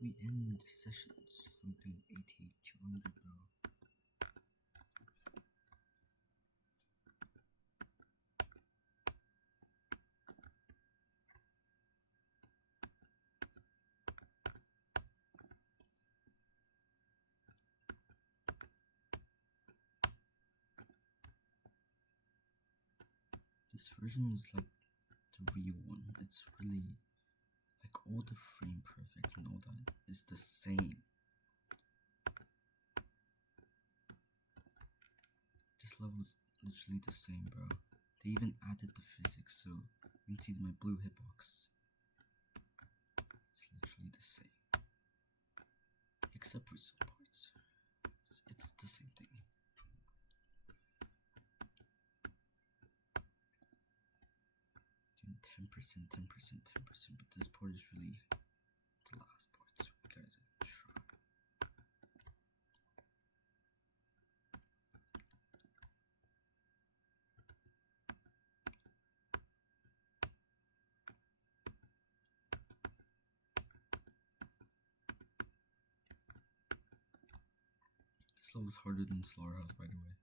we end sessions, I'm doing 88,200, bro. This version is like the real one. It's really like all the frame perfect and all that is the same. This level is literally the same, bro. They even added the physics, so you can see my blue hitbox. It's literally the same, except for some parts. It's the same thing. Doing 10%, 10%, 10%, but this part is really the last part, so you guys try. This level is harder than Slaughterhouse, by the way.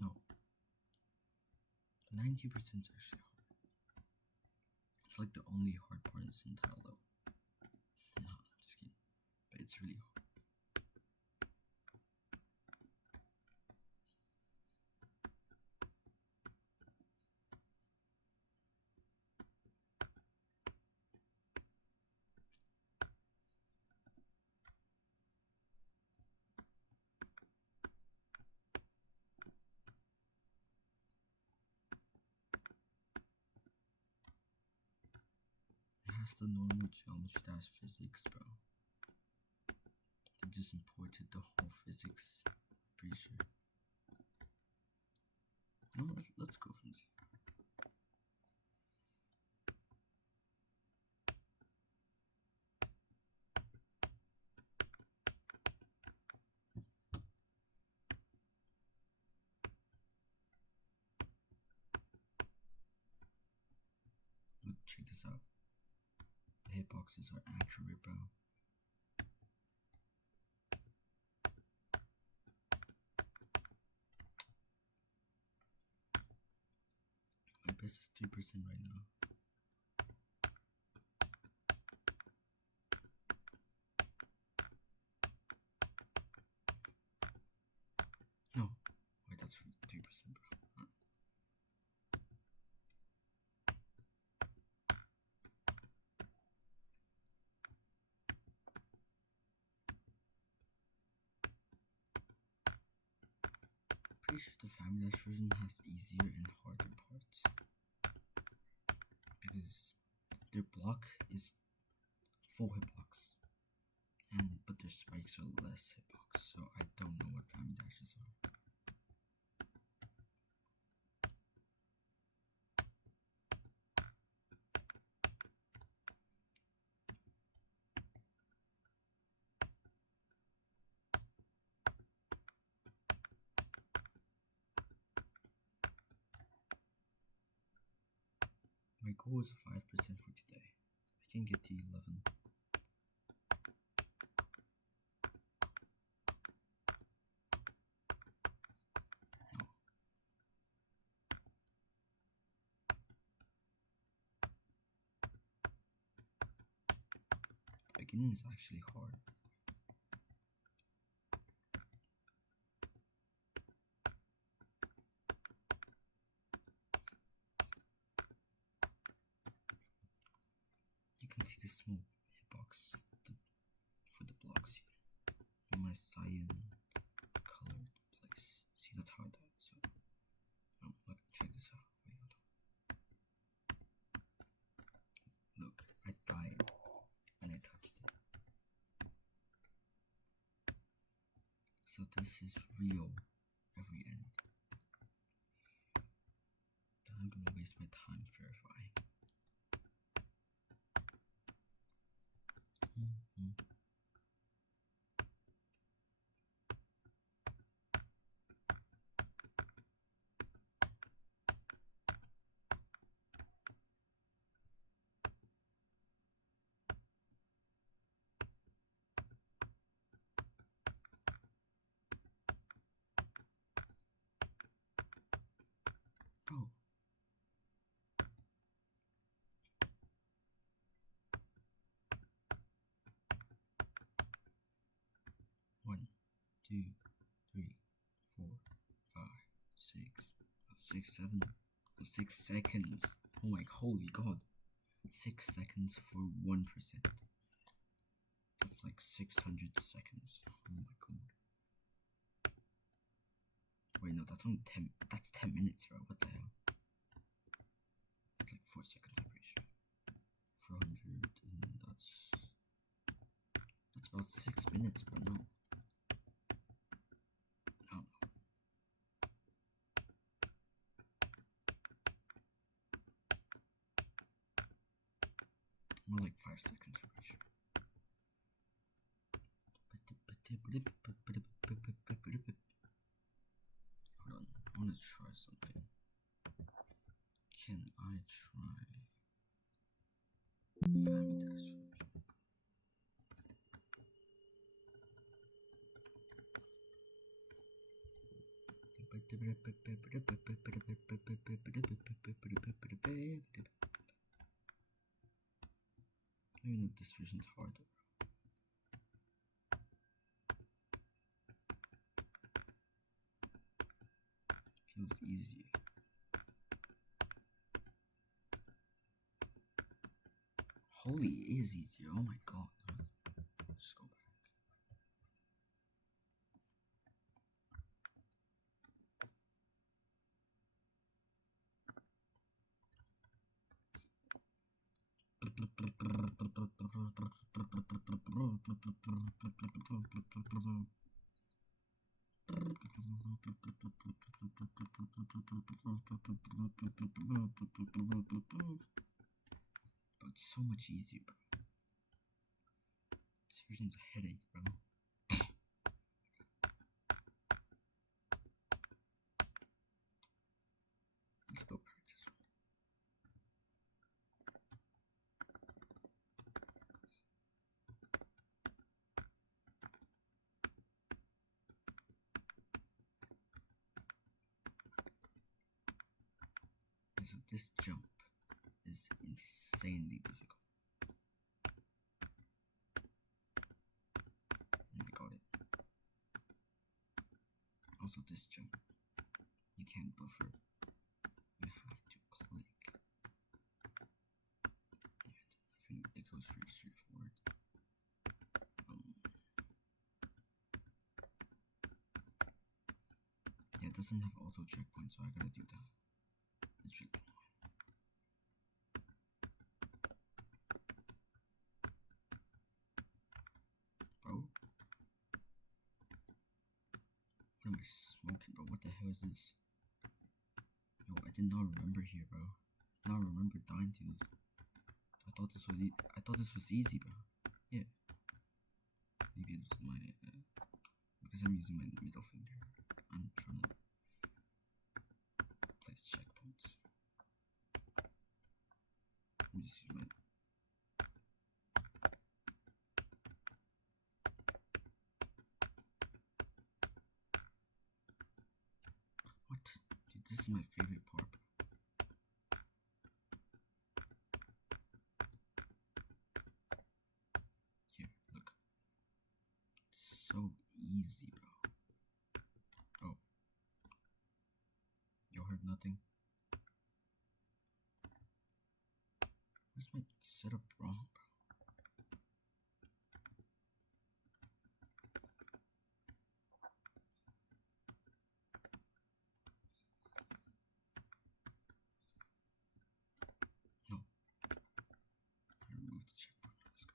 No. 90% is actually hard. It's like the only hard part in this entire level. No, just kidding. But it's really hard. It has the normal geometry dash physics, bro. They just imported the whole physics. Pretty sure. No, let's go from zero. Look, check this out. The hitboxes are accurate, bro. My best is 3% right now. No, wait, that's 3%, bro. Pretty sure the Family Dash version has easier and harder parts. Because their block is full hitbox, but their spikes are less hitbox, so I don't know what family dashes are. My goal is 5% for today. I can get to 11. No. The beginning is actually hard. You can see the small hitbox for the blocks here in my cyan colored place. See, that's how I died. So, look, check this out. Wait, hold on. Look, I died and I touched it. So this is real every end. I'm gonna waste my time verifying. Oh. One, 2, 3, 4, 5, 6, 7, 6 seconds. Oh my holy god. 6 seconds for 1%. That's like 600 seconds. Oh my god. Wait, no, that's only 10. That's 10 minutes, bro. What the hell? That's like 4 seconds, I'm pretty sure. 400, and that's about 6 minutes, bro. No. More like 5 seconds, I'm pretty sure. Hold on, I want to try something. Can I try Family Dash version? I don't know if this version's harder. Feels easier. Holy, it is easier. Oh my god. Let's go back. But it's so much easier, bro. This version's a headache, bro. Let's go practice. So this jump is insanely difficult. And I got it. Also this jump, you can't buffer. You have to click. I think it goes pretty straightforward. Yeah, it doesn't have auto checkpoint, so I gotta do that. It's really annoying. smoking, bro? What the hell is this? Yo, I did not remember here, bro. I did not remember dying to this. I thought this was easy, bro. Yeah. Maybe it's my because I'm using my middle finger. I'm trying to place checkpoints. Let me just use my. What? Dude, this is my favorite part. Here, look. It's so easy, bro. Oh. You heard nothing? Where's my setup wrong, bro? No. I removed the checkpoint. Let's go.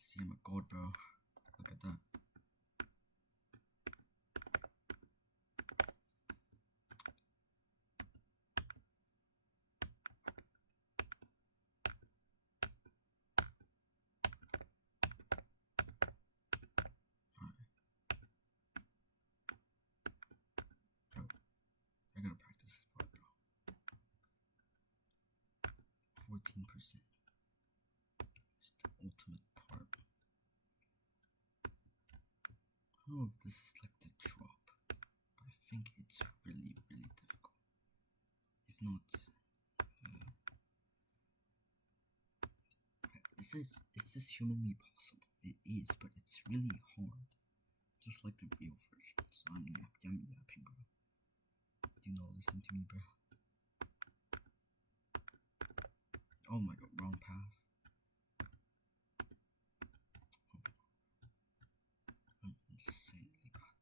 See, I'm a god, bro. Look at that. I gotta practice this part, bro. 14% is the ultimate part. I don't know if this is like the drop, but I think it's really, really difficult. If not, is this humanly possible? It is, but it's really hard. Just like the real version. So I'm yapping, bro. Do not listen to me, bro. Oh my god, wrong path. Oh, I'm insanely bad.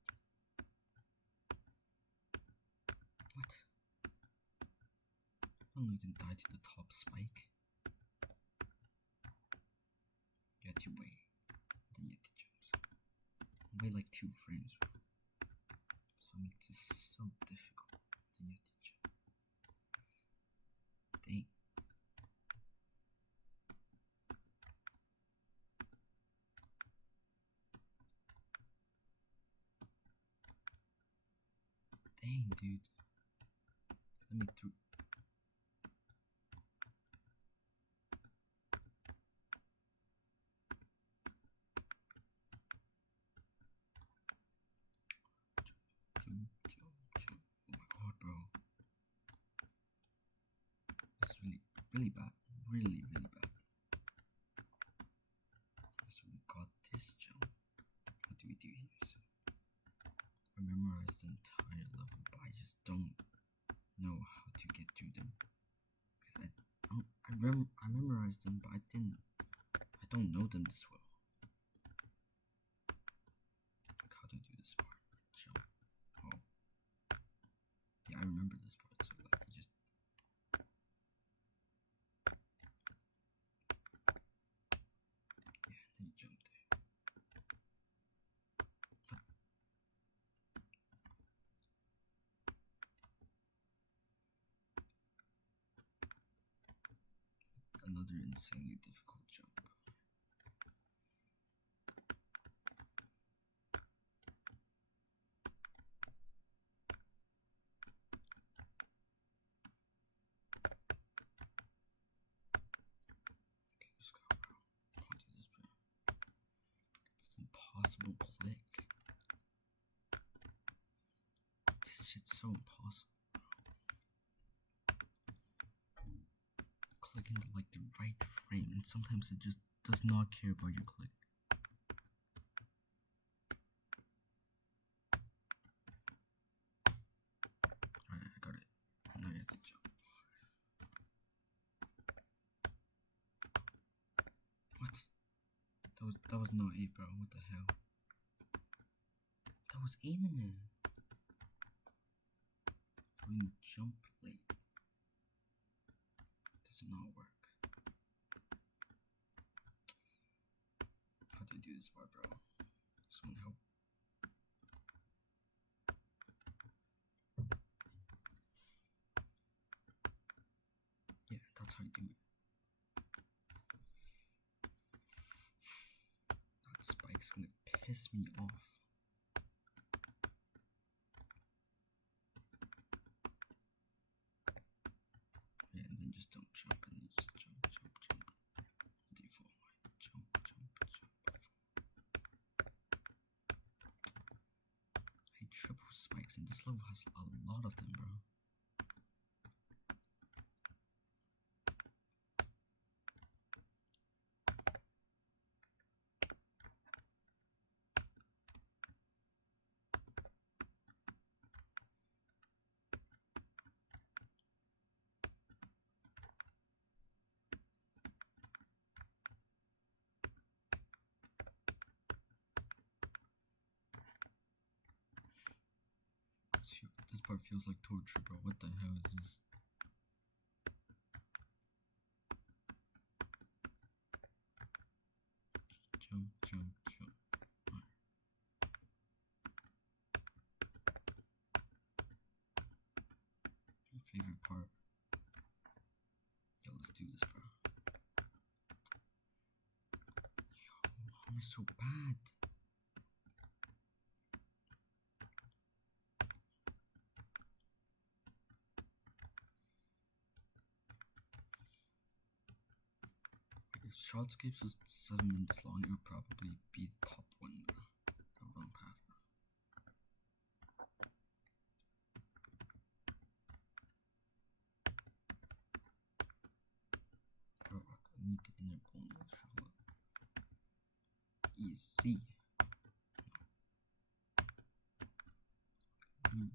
What? I only can die to the top spike. You have to wait. Then you have to jump. Wait like 2 frames, bro. So it makes it so difficult. Then you have to jump. Dang. Dang, dude. Let me through. Jump. Oh my god, bro. This is really bad. Really bad. So we got this jump. What do we do here? So I memorized the entire level, but I just don't know how to get through them. Because I memorized them, but I don't know them this well. Like how to do this part. Jump. Oh. Yeah, I remember this part, so like you just then you jump there. Another insanely difficult jump. Okay, let's go, bro. Can't do this, bro. It's an impossible click. This shit's so impossible. Click into like the right frame, and sometimes it just does not care about your click. Alright, I got it. Now you have to jump. What? That was not it, bro. What the hell? That was in there. Doing jump late. Does not work. do this part, bro. Someone help. Yeah, that's how you do it. That spike's gonna piss me off. Yeah, and then just don't jump, and then just jump. D4, jump. I triple spikes, and this level has a lot of them, bro. This part feels like torture, bro. What the hell is this? Jump. Right. Your favorite part? Yo, let's do this, bro. Yo, how am I so bad? If Shortscapes was 7 minutes long, it would probably be the top one, bro. Go wrong path, bro. Bro, I need the inner bonus. Easy. Oh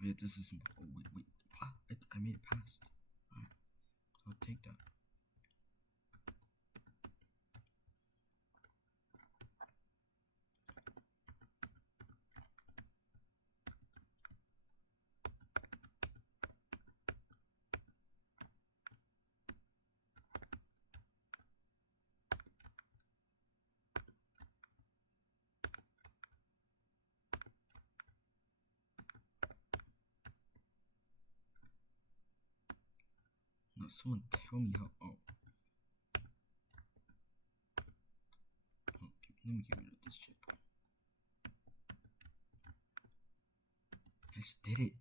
yeah, this isn't. Oh wait. I made it past. Alright, I'll take that. No, someone tell me how. Oh. Let me get rid of this shit, bro. I just did it.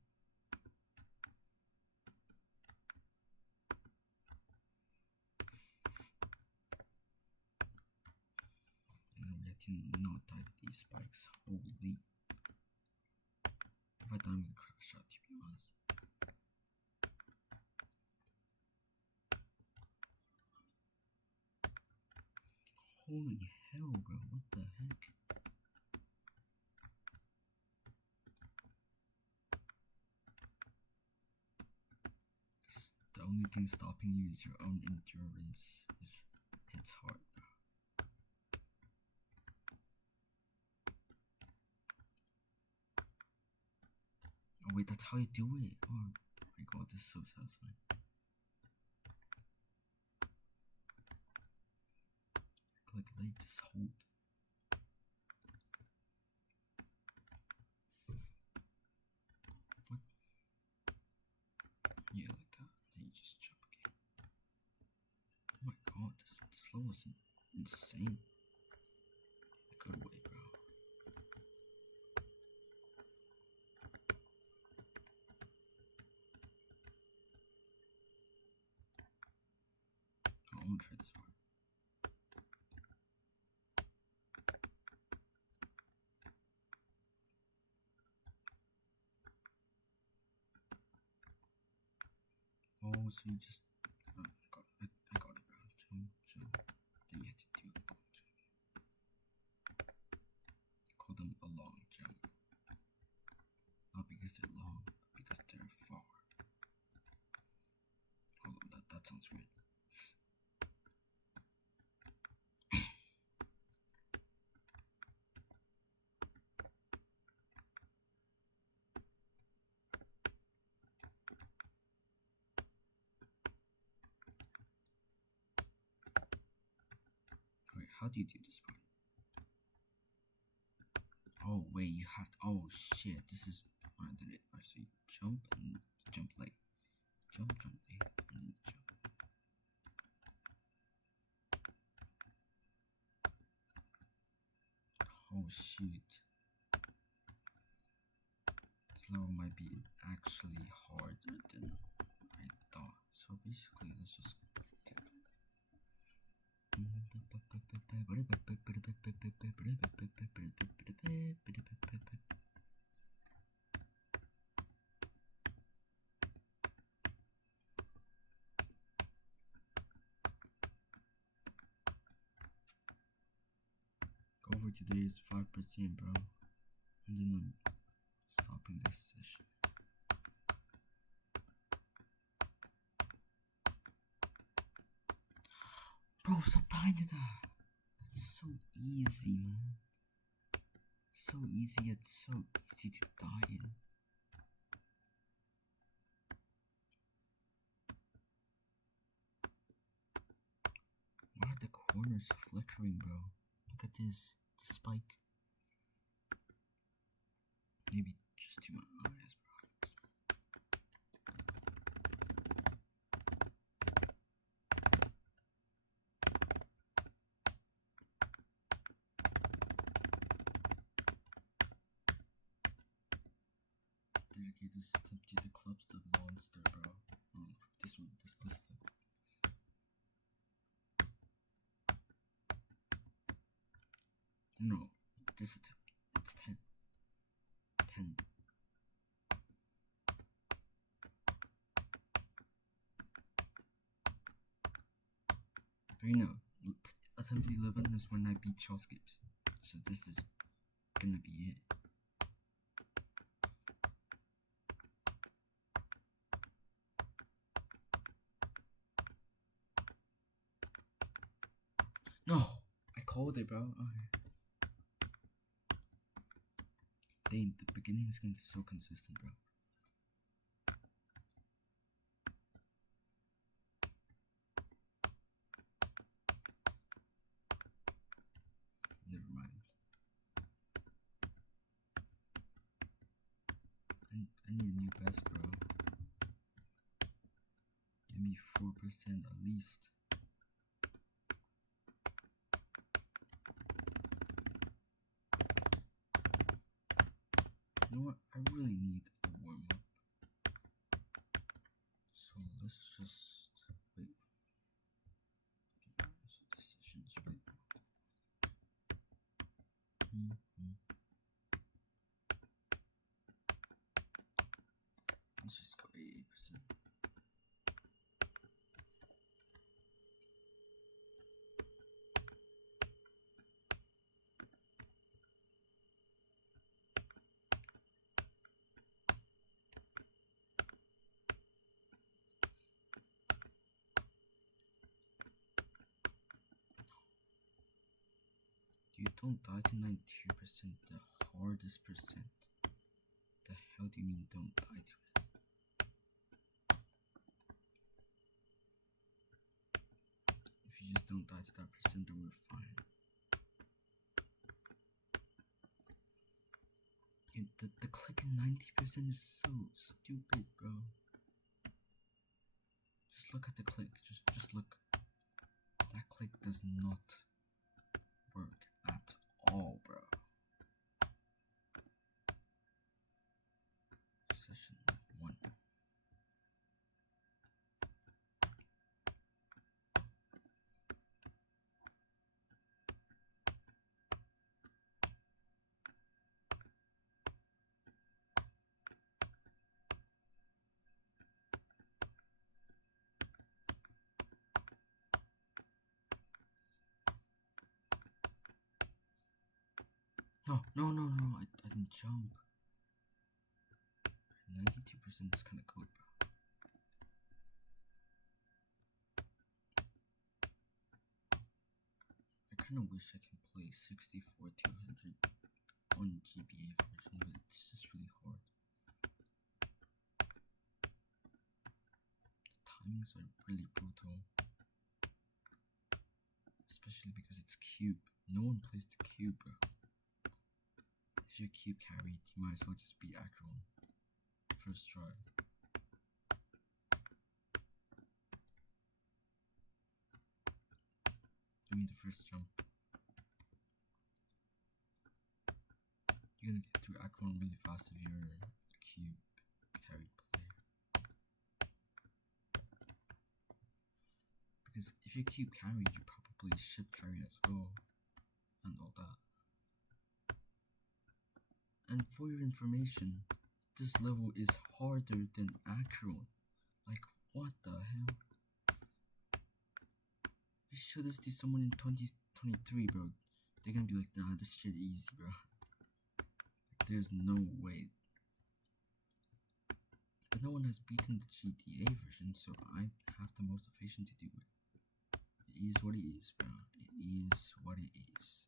And then we have to not die to these spikes. Holy. If I die, I'm gonna crash out, to be honest. Holy hell, bro. What the heck? The only thing stopping you is your own endurance. It's hard, bro. Oh wait, that's how you do it. Oh my god, this is so satisfying. Click like just hold. What? Yeah, like that. Then you just jump again. Oh my god, this level is insane. A good way, bro. Oh, I'm gonna try this part. Oh, so you just I got it, bro. Jump. Then you have to do a long jump. Call them a long jump. Not because they're long, but because they're far. Hold on, that sounds weird. How do you do this part? Oh wait, you have to. Oh shit, this is why I did it. I see. Jump and jump late. Jump late, and then jump. Oh shoot. This level might be actually harder than I thought. So basically, let's just get over today is 5%, bro. And then I'm stopping this session. Bro, stop dying to that. That's so easy, man. So easy, yet so easy to die in. Why are the corners flickering, bro? Look at this. The spike. Maybe just to my eyes, bro. Dedicate this attempt to the clubs to the monster, bro. Oh, this one, this thing. No, this attempt. It's 10. 10. But you know, attempt 11 is when I beat shot skips. So this is gonna be it. No, I called it, bro. Okay. Dang, the beginning is getting so consistent, bro. Never mind. I need a new best, bro. Give me 4% at least. You know what? I really need a warm up. So let's just wait. So the session is right now. Let's just go 80%. You don't die to 92%, the hardest percent. The hell do you mean don't die to it? If you just don't die to that percent, then we're fine. The click in 90% is so stupid, bro. Just look at the click. Just look. That click does not work at all, bro. Session 1. No, I didn't jump. 92% is kinda good, bro. I kinda wish I can play 64-200 on GDA version, but it's just really hard. The timings are really brutal. especially because it's cube. No one plays the cube, bro. If you're cube carried, you might as well just be Acheron. First try. I mean the first jump. You're gonna get through Acheron really fast if you're a cube carried player. Because if you're cube carried, you're probably ship carried as well. And all that. And for your information, this level is harder than Acheron. Like, what the hell? You show this to someone in 2023, bro. They're gonna be like, nah, this shit easy, bro. Like, there's no way. But no one has beaten the GDA version, so I have the motivation to do it. It is what it is, bro. It is what it is.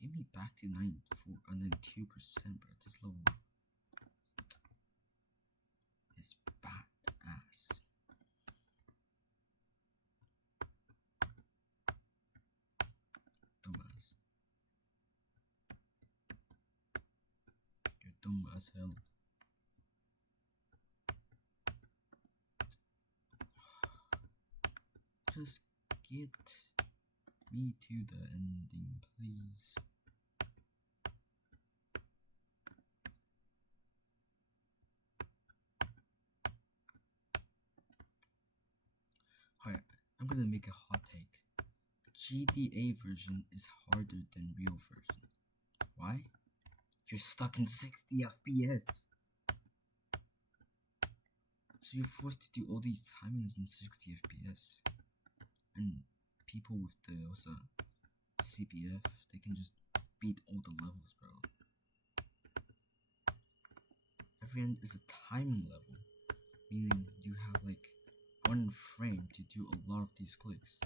Give me back to 92%, bro. This level is badass. Dumbass. You're dumb as hell. Just get me to the ending, please. Alright, I'm gonna make a hot take. GDA version is harder than real version. Why? You're stuck in 60 FPS. So you're forced to do all these timings in 60 FPS. And people with the CBF, they can just beat all the levels, bro. Every end is a timing level, meaning you have like 1 frame to do a lot of these clicks.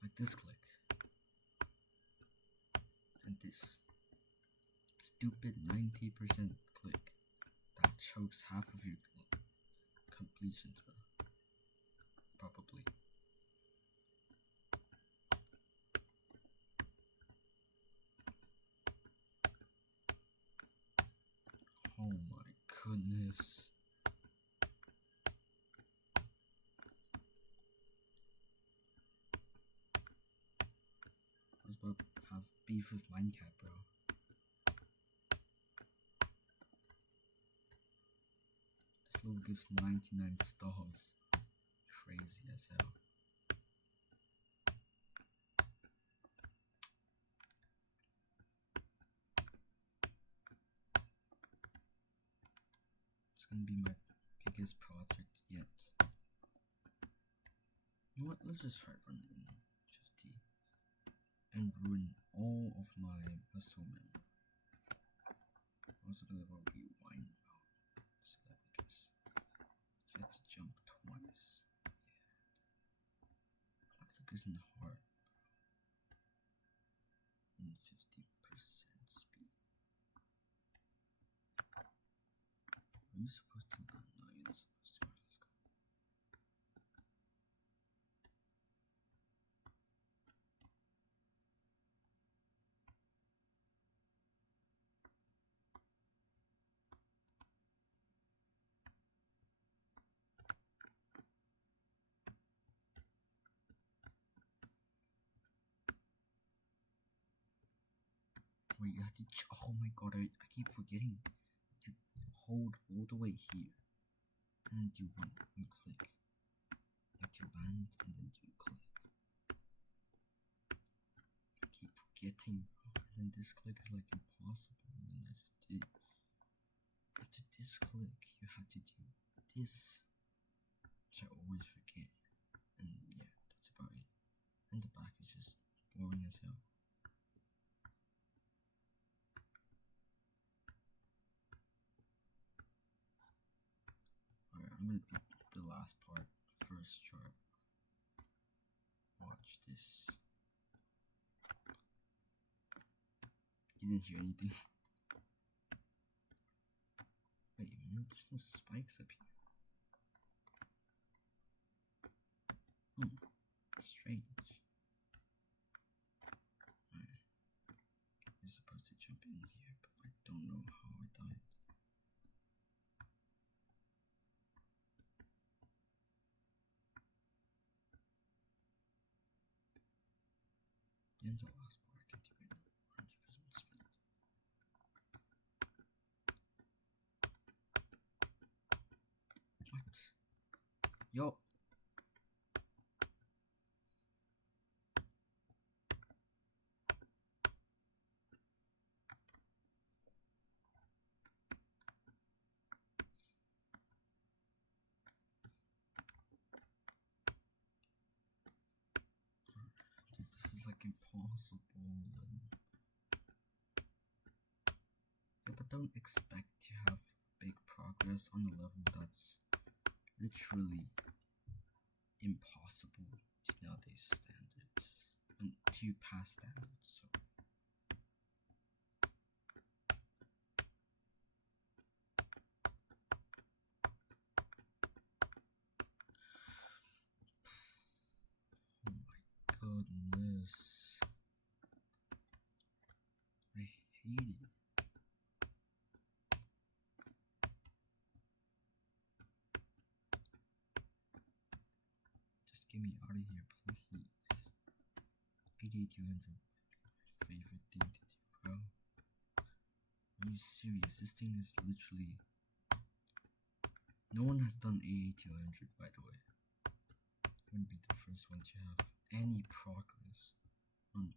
Like this click. And this stupid 90% click that chokes half of your completions, bro. Probably. Oh my goodness. I was about to have beef with Minecraft, bro. This level gives 99 stars. Crazy as hell. It's gonna be my biggest project yet. You know what? Let's just try running in 50 and ruin all of my muscle memory. I'm also gonna have a rewind mode so that we can you have to jump twice. Yeah. That look isn't hard. In 50% speed. Are you supposed to land? No, you're not supposed to. Let's go. Wait, you have to. Oh my god, I keep forgetting to hold all the way here and then do one click. You have to land and then do click. I keep forgetting, bro. And then this click is like impossible. And then I just did. After this click, you have to do this, which I always forget. And yeah, that's about it. And the back is just boring as hell. Alright, I'm gonna beat the last part first try. Watch this. You didn't hear anything. There's no spikes up here. Strange. You're supposed to jump in here, but I don't know how I died. In the last part, I can do it at 100% speed. What? Yo! Dude, this is like impossible. Yeah, but don't expect to have big progress on a level that's literally impossible to nowadays standards and to past standards. So oh my goodness, I hate it. Just get me out of here, please. 8800 my favorite thing to do, bro. Are you serious? This thing is literally... No one has done 8200, by the way. I'm gonna be the first one to have any progress on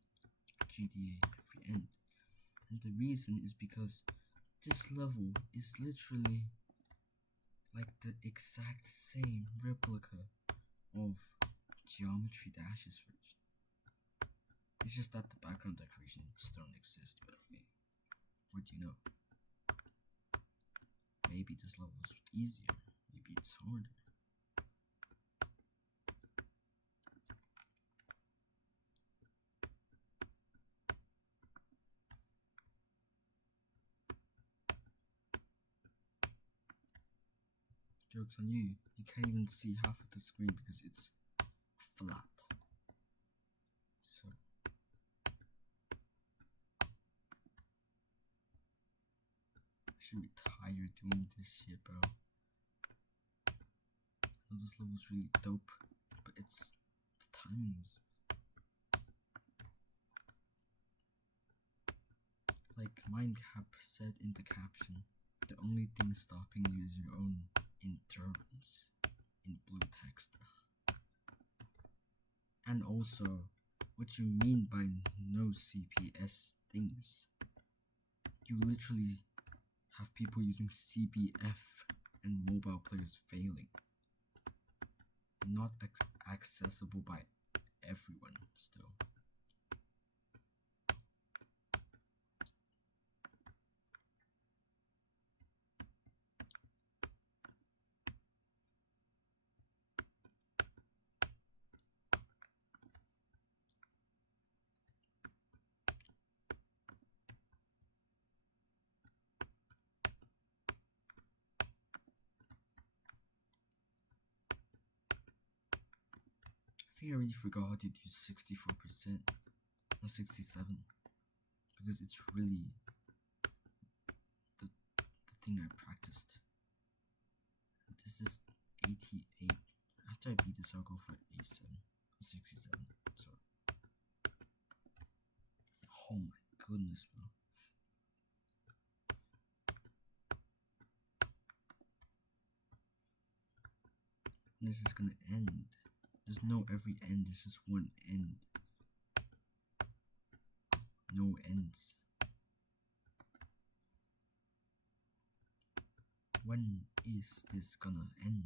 GDA every end. And the reason is because this level is literally like the exact same replica of Geometry Dash's version. It's just that the background decorations don't exist, but hey, what do you know? Maybe this level is easier, maybe it's harder. Joke's on you, you can't even see half of the screen because it's flat. So I should retire doing this shit, bro. I know this level's really dope, but it's... the timing is... like Mindcap said in the caption, the only thing stopping you is your own endurance in blue text, bro. And also, what you mean by no CPS things. You literally have people using CBF and mobile players failing. Not accessible by everyone still. I think I already forgot how to do 64% or 67 because it's really the thing I practiced. This is 88. After I beat this, I'll go for 87 or 67. Sorry. Oh my goodness, bro. This is gonna end. There's no every end, there's just one end. No ends. When is this gonna end?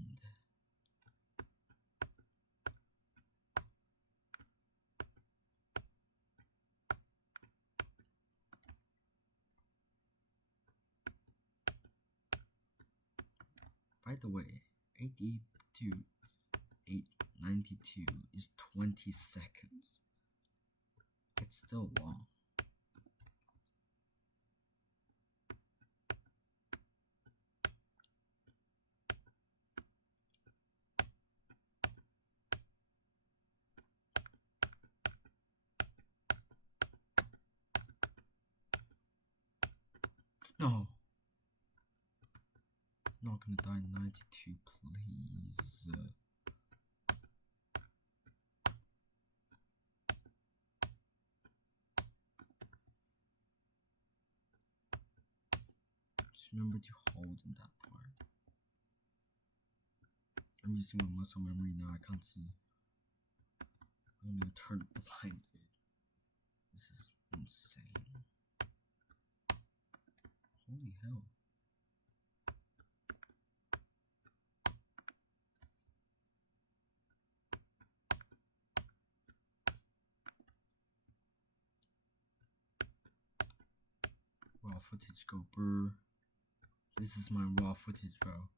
By the way, 82, 892 is 20 seconds. It's still long. gonna die in 92, please. Just remember to hold in that part. I'm using my muscle memory now, I can't see. I'm gonna turn blind, dude. This is insane. Holy hell. Raw footage, go brr. This is my raw footage, bro.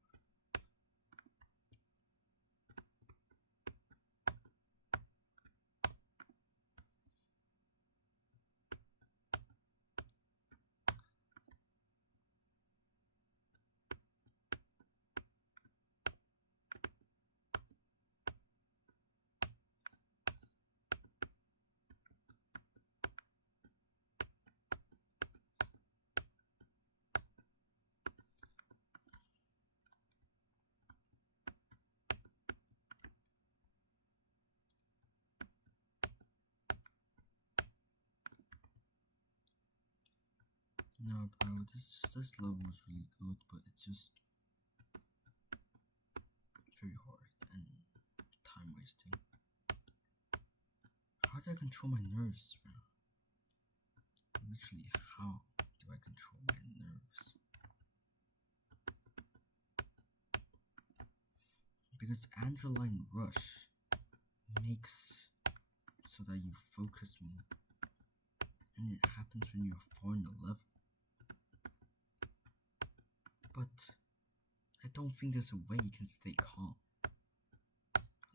No, bro, this level is really good, but it's just very hard and time wasting. How do I control my nerves, bro? Literally, how do I control my nerves? Because Adrenaline Rush makes so that you focus more, and it happens when you're far in the level. But I don't think there's a way you can stay calm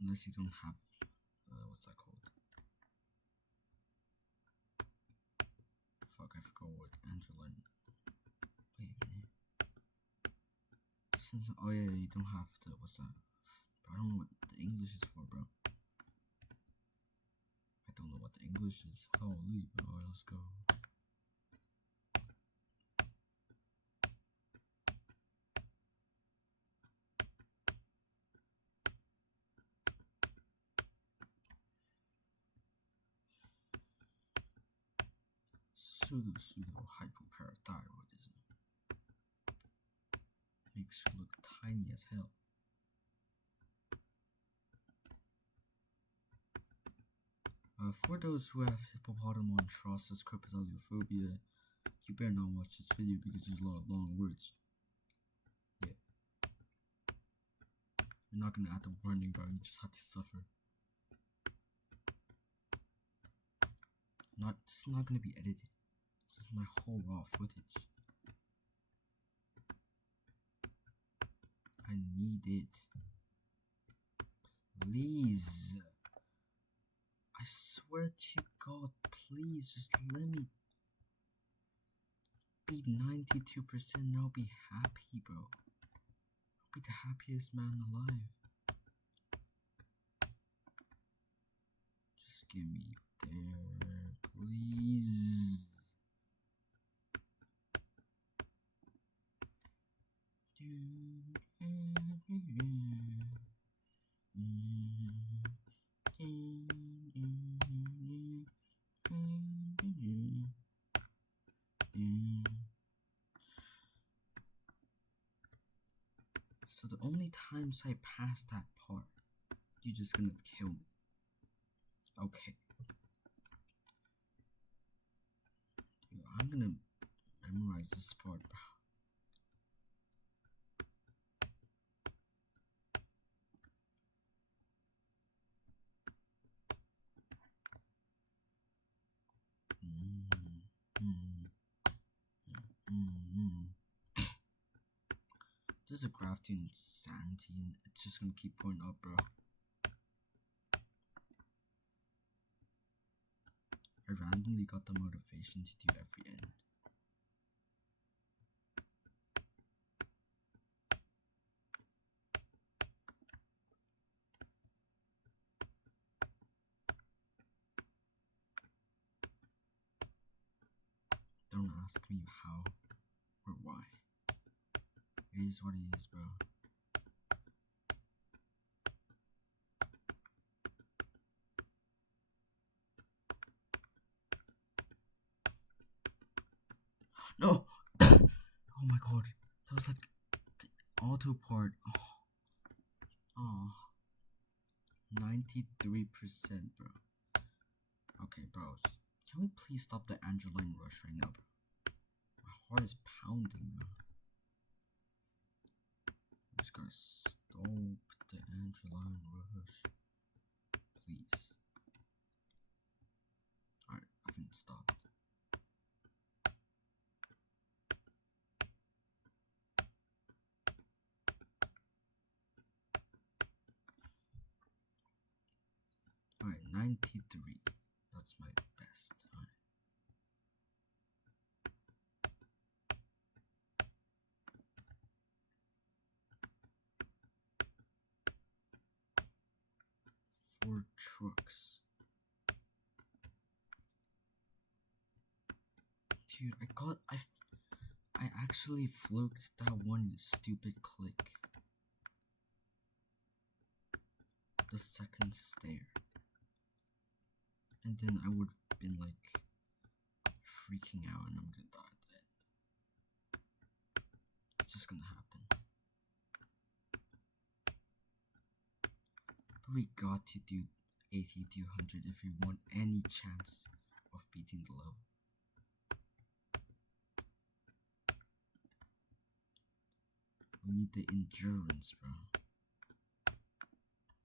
unless you don't have what's that called? Fuck, I forgot what Adrenaline. Wait a minute. Oh yeah, you don't have the what's that? I don't know what the English is for, bro. I don't know what the English is. Holy, bro, let's go. Pseudo hypoparathyroidism makes you look tiny as hell. For those who have hippopotamontrosis crepidoliophobia, you better not watch this video because there's a lot of long words. Yeah. You're not gonna add the warning, bro, you just have to suffer. This is not gonna be edited. This is my whole raw footage. I need it. Please. I swear to God, please just let me be 92% and I'll be happy, bro. I'll be the happiest man alive. Just get me there, please. So the only times I pass that part, you're just gonna kill me. Okay. Dude, I'm gonna memorize this part, bro. There's a graph to insanity and it's just gonna keep going up, bro. I randomly got the motivation to do every end. Don't ask me how or why. It is what it is, bro. No! Oh my god. That was like the auto part. Oh. 93%, bro. Okay, bro. Can we please stop the Angeline rush right now, bro? My heart is pounding, bro. I'm just gonna stop the Angeline rush. Please. Alright, I haven't stopped. Alright, 93. That's my best. Alright. Four trucks. Dude, I actually fluked that one stupid click. The second stair. And then I would have been like freaking out and I'm gonna die at the end. It's just gonna happen. But we got to do 80 to 100 if we want any chance of beating the level. We need the endurance, bro.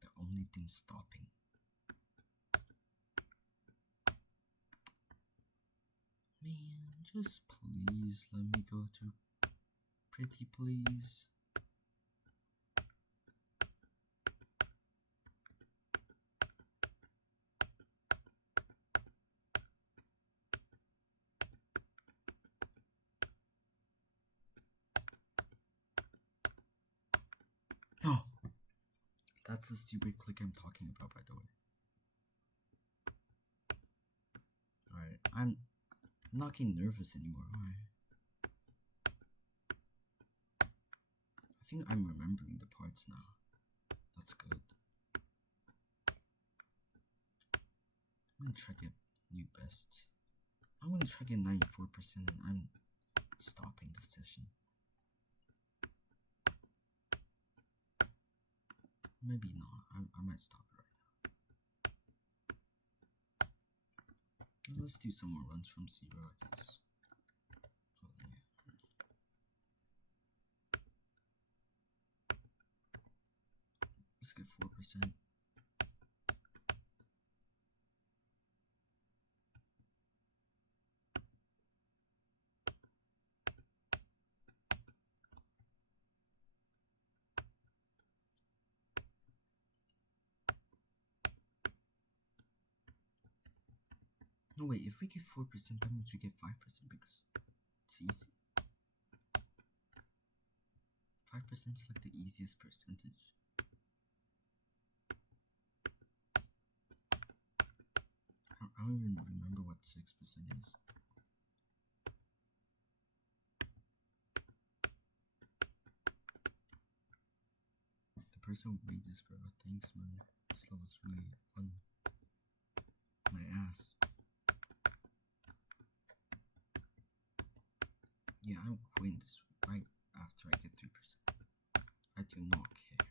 The only thing stopping. Man, just please let me go through. Pretty please. No! That's the stupid click I'm talking about, by the way. Alright, I'm not getting nervous anymore. Alright. I think I'm remembering the parts now. That's good. I'm gonna try to get new best. I'm gonna try to get 94% and I'm stopping the session. Maybe not. I might stop it right now. Let's do some more runs from 0, I guess. Oh, yeah. Let's get 4%. No, wait, if we get 4%, that means we get 5% because it's easy. 5% is like the easiest percentage. I don't even remember what 6% is. The person who made this, bro, thanks, man. This level's really fun. My ass. Yeah, I'm quitting this right after I get 3%. I do not care.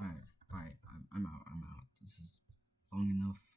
Alright, bye. I'm out. This is long enough.